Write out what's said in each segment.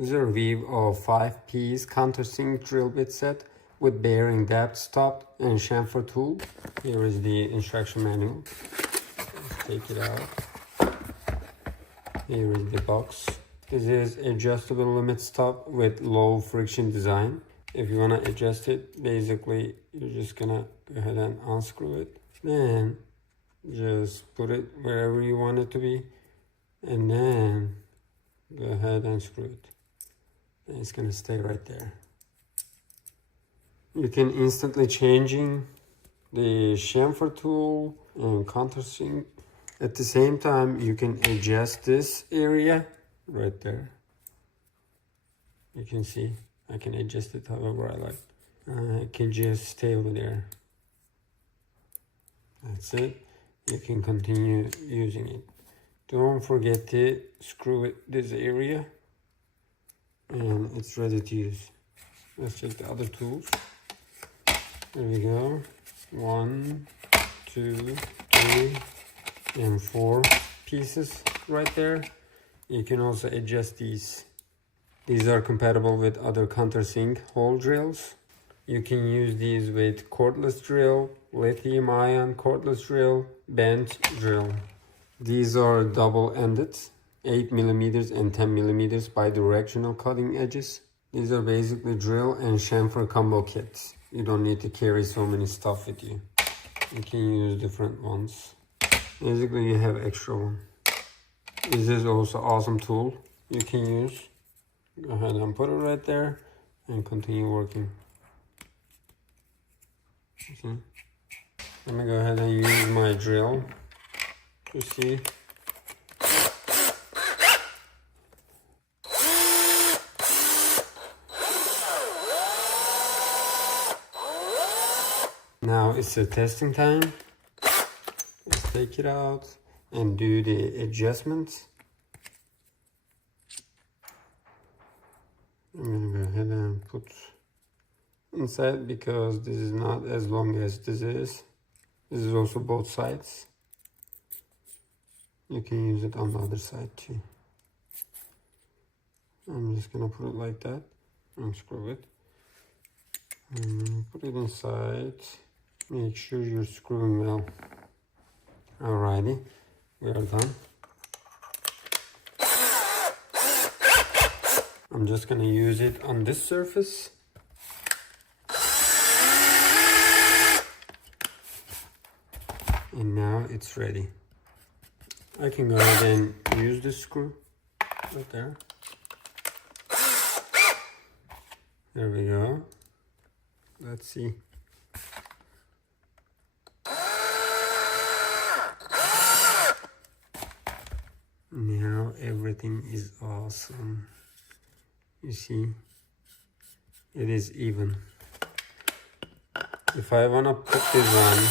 This is a review of 5-piece countersink drill bit set with bearing depth stop and chamfer tool. Here is the instruction manual. Let's take it out. Here is the box. This is adjustable limit stop with low friction design. If you want to adjust it, basically you're just gonna go ahead and unscrew it. Then just put it wherever you want it to be, and then go ahead and screw it. And it's gonna stay right there. You can instantly changing the chamfer tool and countersink. At the same time, you can adjust this area right there. You can see I can adjust it however I like. I can just stay over there. That's it. You can continue using it. Don't forget to screw it this area, and it's ready to use. Let's check the other tools. There we go. 1, 2, 3, and 4 pieces right there. You can also adjust these. These are compatible with other countersink hole drills. You can use these with cordless drill, lithium ion cordless drill, bent drill. These are double-ended, 8 millimeters and 10 millimeters bi-directional cutting edges. These are basically drill and chamfer combo kits. You don't need to carry so many stuff with you. You can use different ones. Basically, you have extra one. This is also awesome tool you can use. Go ahead and put it right there and continue working. See? Let me go ahead and use my drill to see. Now it's the testing time. Let's take it out and do the adjustments. I'm gonna go ahead and put inside because this is not as long as this is. This is also both sides. You can use it on the other side too. I'm just gonna put it like that and screw it. And put it inside. Make sure you're screwing well. Alrighty, we are done. I'm just gonna use it on this surface. And now it's ready. I can go ahead and use this screw right there. There we go. Let's see. Now everything is awesome. You see, it is even. If I wanna put this one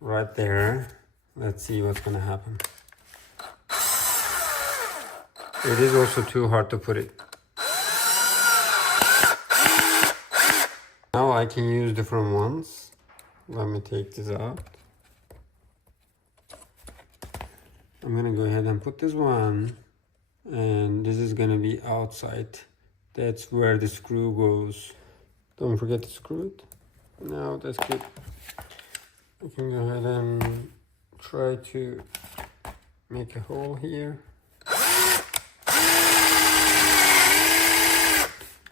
right there, let's see what's gonna happen. It is also too hard to put it. Now I can use different ones. Let me take this out. I'm gonna go ahead and put this one, and this is gonna be outside. That's where the screw goes. Don't forget to screw it. Now that's good. I can go ahead and try to make a hole here.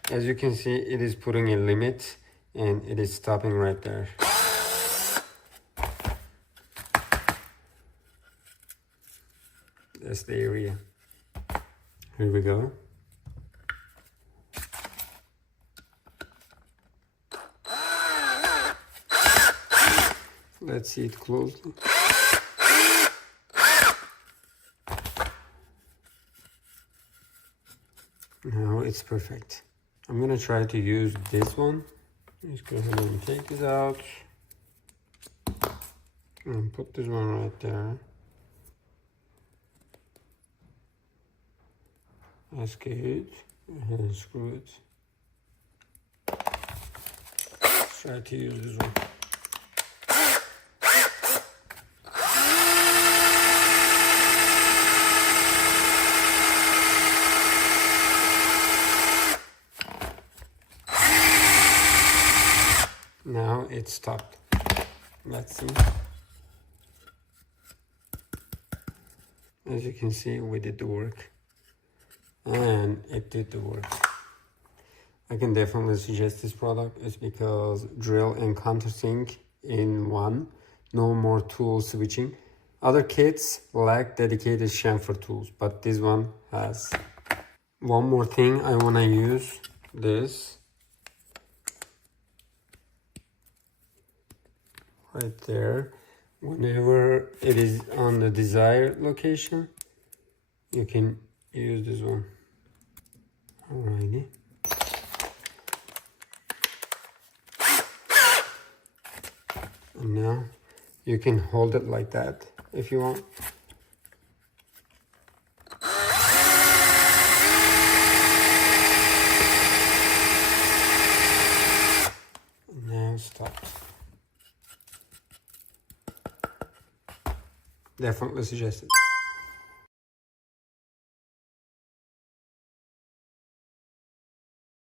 As you can see, it is putting a limit and it is stopping right there. That's the area. Here we go. Let's see it closely. Now it's perfect. I'm gonna try to use this one. Let's go ahead and take this out and put this one right there. That's good. Go ahead and screw it. Let's try to use this one. it stopped. Let's see. As you can see, we did the work. And it did the work. I can definitely suggest this product. It's because drill and countersink in one. No more tool switching. Other kits lack dedicated chamfer tools, but this one has. One more thing, I want to use this right there. Whenever it is on the desired location, you can use this one. Alrighty. And now you can hold it like that if you want. And now it stops. Definitely suggest it.